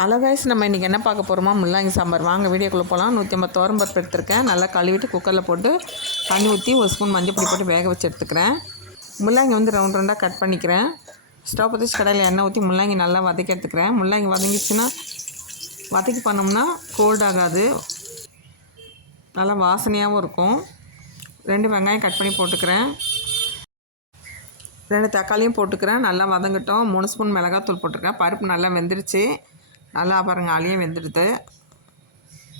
Hello guys, நம்ம இன்றைக்கி என்ன பார்க்க போகிறோமா? முள்ளங்கி சாம்பார். வாங்க வீடியோக்குள்ளே போகலாம். 150 துவரம்பருப்பு எடுத்துருக்கேன். நல்லா கழுவிட்டு குக்கரில் போட்டு தண்ணி ஊற்றி 1 ஸ்பூன் மஞ்சள் பொடி போட்டு வேக வச்சு எடுத்துக்கிறேன். முள்ளங்கி வந்து ரவுண்ட் ரவுண்டாக கட் பண்ணிக்கிறேன். ஸ்டவ் பற்றி கடையில் எண்ணெய் ஊற்றி முள்ளங்கி நல்லா வதக்கி எடுத்துக்கிறேன். முள்ளங்கி வதங்கிச்சுன்னா வதக்கி பண்ணோம்னா கோல்ட் ஆகாது, நல்லா வாசனையாகவும் இருக்கும். 2 வெங்காயம் கட் பண்ணி போட்டுக்கிறேன். 2 தக்காளியும் போட்டுக்கிறேன். நல்லா வதங்கட்டும். 3 ஸ்பூன் மிளகாத்தூள் போட்டிருக்கேன். பருப்பு நல்லா வெந்துருச்சு. நல்லா பாருங்கள், அழியும் வெந்துடுது.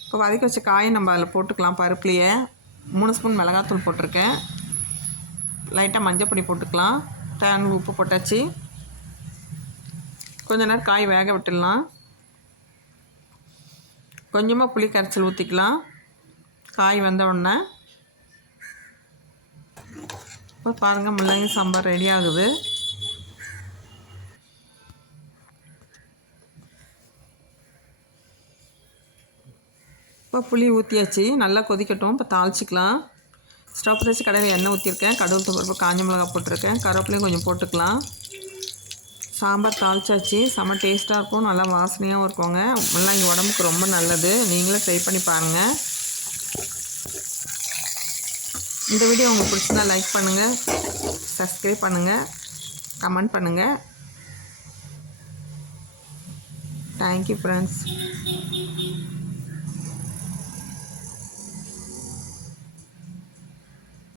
இப்போ வதக்கி வச்ச காயை நம்ம அதில் போட்டுக்கலாம். பருப்புலையே 3 ஸ்பூன் மிளகாத்தூள் போட்டிருக்கேன். லைட்டாக மஞ்சள் பொடி போட்டுக்கலாம். தேவையான உப்பு போட்டாச்சு. கொஞ்ச நேரம் காய் வேக விட்டுடலாம். கொஞ்சமாக புளி கரைச்சல் ஊற்றிக்கலாம் காய் வெந்த உடனே. இப்போ பாருங்கள், முள்ளங்கி சாம்பார் ரெடி ஆகுது. இப்போ புளி ஊற்றியாச்சு, நல்லா கொதிக்கட்டும். இப்போ தாளிச்சிக்கலாம். ஸ்டவ் வச்சு கடையில் எண்ணெய் ஊற்றிருக்கேன். கடுகு பருப்பு, காஞ்ச மிளகா போட்டிருக்கேன். கருவேப்பிலையும் கொஞ்சம் போட்டுக்கலாம். சாம்பார் தாளிச்சாச்சு. செம்ம டேஸ்ட்டாக இருக்கும், நல்லா வாசனையாகவும் இருக்குங்க. முள்ளங்கி உடம்புக்கு ரொம்ப நல்லது. நீங்களும் ட்ரை பண்ணி பாருங்கள். இந்த வீடியோ உங்களுக்கு பிடிச்சிருந்தா லைக் பண்ணுங்கள், சப்ஸ்கிரைப் பண்ணுங்கள், கமெண்ட் பண்ணுங்கள். Thank you friends.